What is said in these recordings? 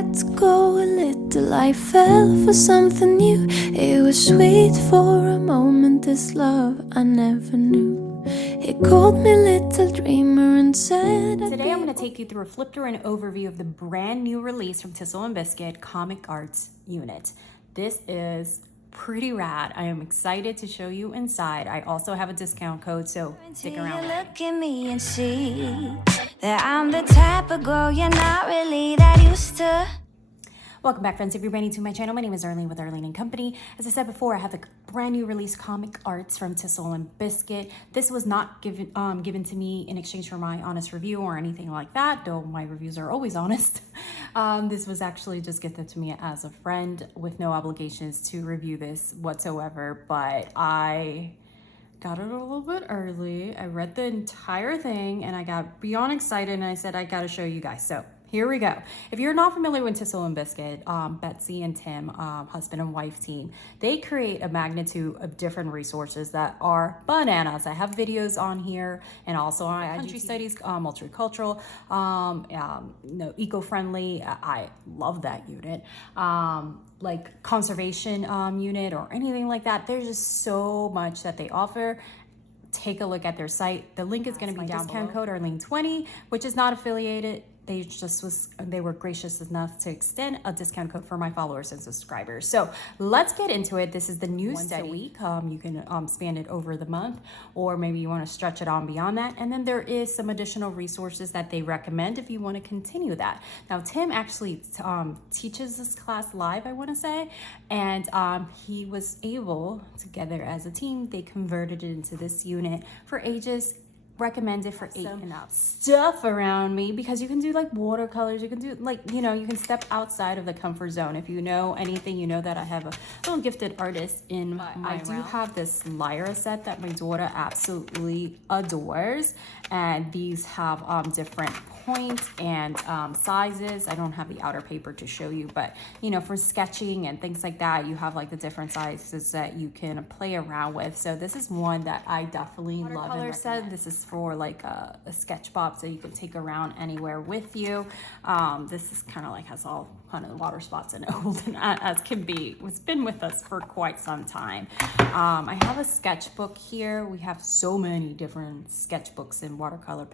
let go a little, I fell for something new. It was sweet for a moment, this love I never knew. It called me little dreamer and said Today I'm going to take you through a flip through and overview of the brand new release from Thistles and Biscuits Comic Arts unit. This is pretty rad. I am excited to show you inside. I also have a discount code, so stick around. Look at me and see that I'm the type of girl you're not really that used to. Welcome back, friends. If you're brand new to my channel, my name is Arlene with Arlene & Company. As I said before, I have the brand new release Comic Arts from Thistles and Biscuits. This was not given to me in exchange for my honest review or anything like that, though my reviews are always honest. This was actually just gifted to me as a friend with no obligations to review this whatsoever, but I got it a little bit early. I read the entire thing and I got beyond excited and I said, I gotta show you guys. So here we go. If you're not familiar with Thistles and Biscuits, Betsy and Tim, husband and wife team, they create a magnitude of different resources that are bananas. I have videos on here and also on country studies, multicultural, eco-friendly. I love that unit. Like conservation unit or anything like that. There's just so much that they offer. Take a look at their site. The link is going to be down below. Discount code Arlene20, which is not affiliated. They were gracious enough to extend a discount code for my followers and subscribers. So let's get into it. This is the new study week. You can span it over the month, or maybe you want to stretch it on beyond that. And then there is some additional resources that they recommend if you want to continue that. Now, Tim actually teaches this class live, I want to say, and he was able, together as a team, they converted it into this unit for ages recommended for 8 and up. Stuff around me, because you can do like watercolors, you can do like, you can step outside of the comfort zone. If you know anything, you know that I have a little gifted artist in my I do have this Lyra set that my daughter absolutely adores, and these have different points and sizes. I don't have the outer paper to show you, but for sketching and things like that, you have like the different sizes that you can play around with. So this is one that I definitely love. Color set, this is for like a sketch box that you can take around anywhere with you. This is kind of like has all kind of water spots and old and as can be. It's been with us for quite some time. I have a sketchbook here. We have so many different sketchbooks and watercolor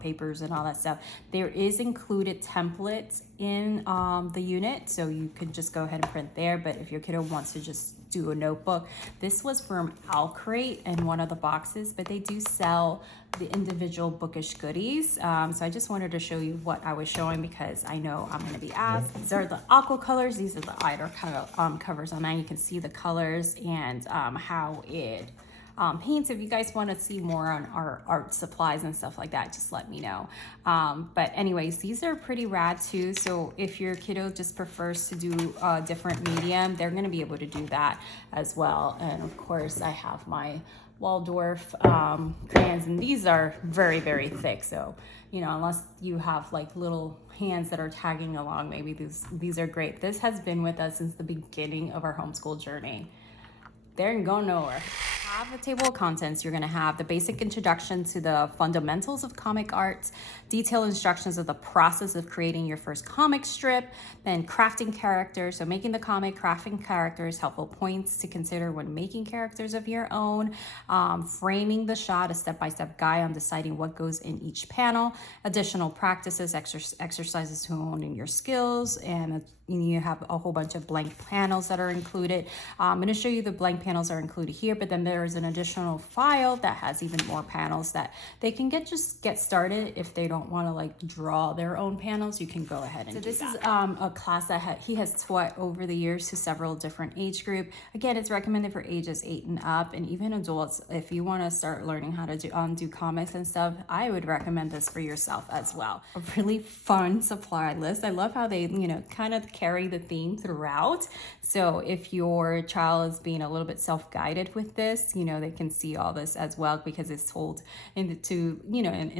papers and all that stuff. There is included templates in the unit, so you could just go ahead and print there. But if your kiddo wants to just do a notebook, this was from Crate in one of the boxes, but they do sell the individual bookish goodies. So I just wanted to show you what I was showing because I know I'm going to be asked. These are the aqua colors. These are the outer covers on that. You can see the colors and how it paints. If you guys want to see more on our art supplies and stuff like that, just let me know. But anyways, these are pretty rad too. So if your kiddo just prefers to do a different medium, they're going to be able to do that as well. And of course, I have my Waldorf crayons, and these are very, very thick. So unless you have like little hands that are tagging along, maybe these are great. This has been with us since the beginning of our homeschool journey. They ain't going nowhere. Have a table of contents. You're going to have the basic introduction to the fundamentals of comic art, detailed instructions of the process of creating your first comic strip, then crafting characters. So making the comic, crafting characters, helpful points to consider when making characters of your own, framing the shot, a step-by-step guide on deciding what goes in each panel, additional practices, exercises to hone in your skills, and you have a whole bunch of blank panels that are included. I'm going to show you the blank panels are included here, but then there's an additional file that has even more panels that they can just get started. If they don't want to like draw their own panels, you can go ahead and do that. So this is a class that he has taught over the years to several different age group. Again, it's recommended for ages 8 and up, and even adults. If you want to start learning how to do comics and stuff, I would recommend this for yourself as well. A really fun supply list. I love how they kind of carry the theme throughout. So if your child is being a little bit self-guided with this, they can see all this as well, because it's told in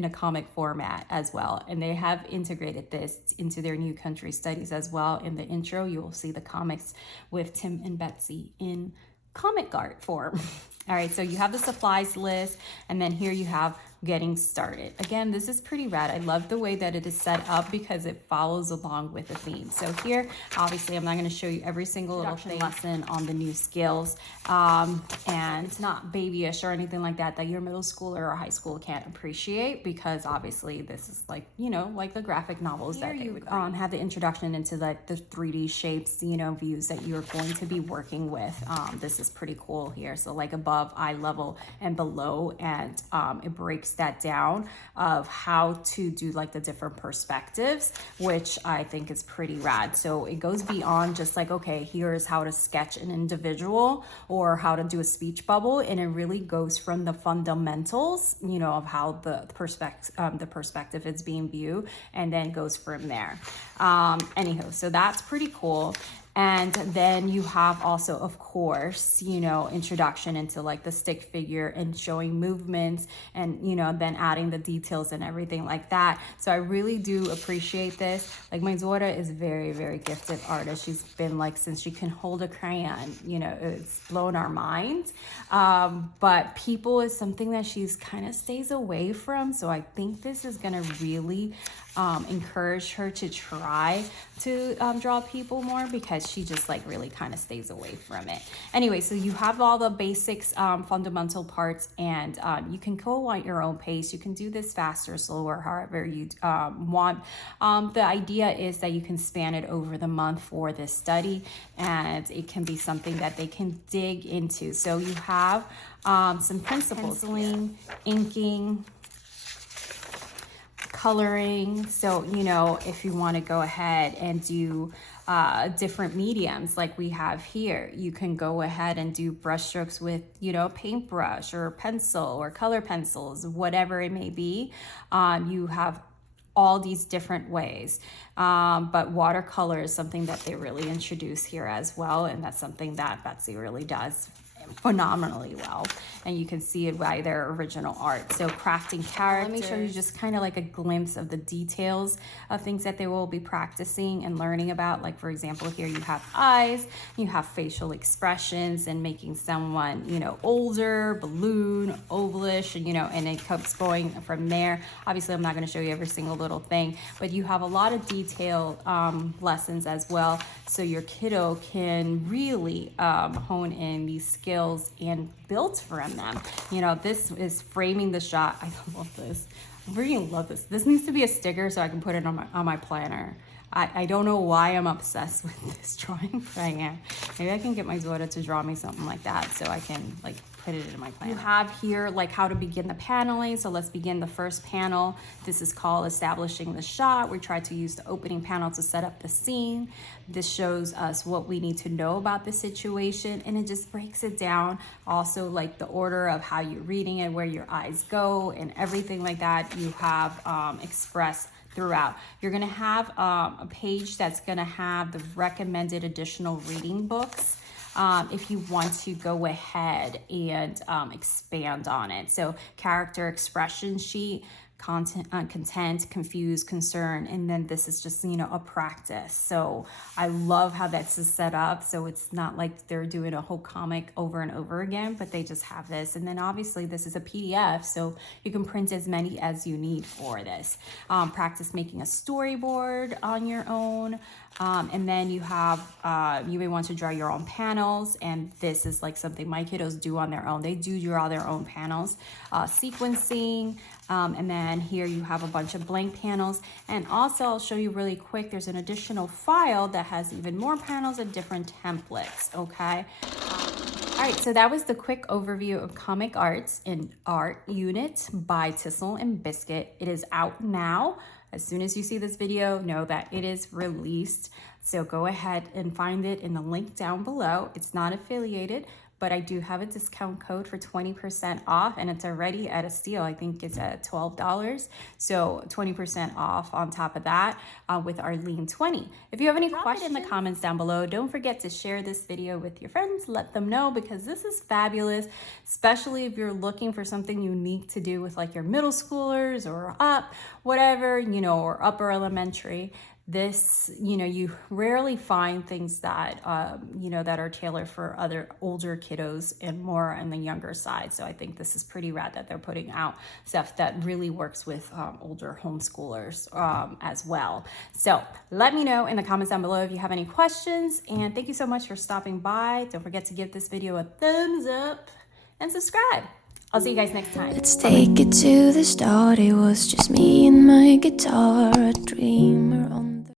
a comic format as well. And they have integrated this into their new country studies as well. In the intro, you will see the comics with Tim and Betsy in comic art form. All right, so you have the supplies list, and then here you have getting started. Again, this is pretty rad. I love the way that it is set up because it follows along with the theme. So here, obviously, I'm not going to show you every single little lesson on the new skills. And it's not babyish or anything like that your middle schooler or high school can't appreciate, because obviously this is like, you know, like the graphic novels that they would have the introduction into like the 3D shapes, you know, views that you're going to be working with. This is pretty cool here. So like above, eye level, and below, and it breaks that down of how to do like the different perspectives, which I think is pretty rad. So it goes beyond just like, okay, here's how to sketch an individual or how to do a speech bubble, and it really goes from the fundamentals, you know, of how the perspective is being viewed, and then goes from there. Anyhow, so that's pretty cool. And then you have also, of course, you know, introduction into like the stick figure and showing movements, and, you know, then adding the details and everything like that. So I really do appreciate this. Like my daughter is very, very gifted artist. She's been like, since she can hold a crayon, you know, it's blown our minds. But people is something that she's kind of stays away from. So I think this is going to really encourage her to try to draw people more, because she just like really kind of stays away from it. Anyway, so you have all the basics, fundamental parts, and you can go at your own pace. You can do this faster, slower, however you want. The idea is that you can span it over the month for this study, and it can be something that they can dig into. So you have some principles: penciling, inking, coloring. So, you know, if you want to go ahead and do different mediums like we have here, you can go ahead and do brush strokes with, you know, paintbrush or pencil or color pencils, whatever it may be. You have all these different ways. But watercolor is something that they really introduce here as well. And that's something that Betsy really does phenomenally well, and you can see it by their original art. So crafting characters. Let me show you just kind of like a glimpse of the details of things that they will be practicing and learning about. Like for example, here you have eyes, you have facial expressions, and making someone, you know, older, balloon, ovalish, and, you know, and it keeps going from there. Obviously, I'm not going to show you every single little thing, but you have a lot of detail lessons as well, so your kiddo can really hone in these skills and build from them. You know, this is framing the shot. I love this. I really love this. This needs to be a sticker so I can put it on my planner. I don't know why I'm obsessed with this drawing, but I am. Maybe I can get my daughter to draw me something like that so I can like put it in my planner. You have here like how to begin the paneling. So let's begin the first panel. This is called establishing the shot. We try to use the opening panel to set up the scene. This shows us what we need to know about the situation, and it just breaks it down. Also like the order of how you're reading it, where your eyes go, and everything like that you have expressed throughout. You're gonna have a page that's gonna have the recommended additional reading books if you want to go ahead and expand on it. So character expression sheet, content, confused, concern, and then this is just, you know, a practice. So I love how that's set up. So it's not like they're doing a whole comic over and over again, but they just have this. And then obviously this is a PDF, so you can print as many as you need for this. Practice making a storyboard on your own. And then you have, you may want to draw your own panels, and this is like something my kiddos do on their own. They do draw their own panels, sequencing, and then here you have a bunch of blank panels. And also I'll show you really quick, there's an additional file that has even more panels and different templates, okay? All right, so that was the quick overview of Comic Arts in Art Unit by Thistles and Biscuit. It is out now. As soon as you see this video, know that it is released. So go ahead and find it in the link down below. It's not affiliated, but I do have a discount code for 20% off, and it's already at a steal. I think it's at $12. So 20% off on top of that with our Lean 20. If you have any questions in the comments down below, don't forget to share this video with your friends. Let them know, because this is fabulous, especially if you're looking for something unique to do with like your middle schoolers or up, whatever, you know, or upper elementary. This, you know, you rarely find things that, you know, that are tailored for other older kiddos and more on the younger side. So I think this is pretty rad that they're putting out stuff that really works with older homeschoolers as well. So let me know in the comments down below if you have any questions. And thank you so much for stopping by. Don't forget to give this video a thumbs up and subscribe. I'll see you guys next time. Let's take it to the start. It was just me and my guitar, a dreamer on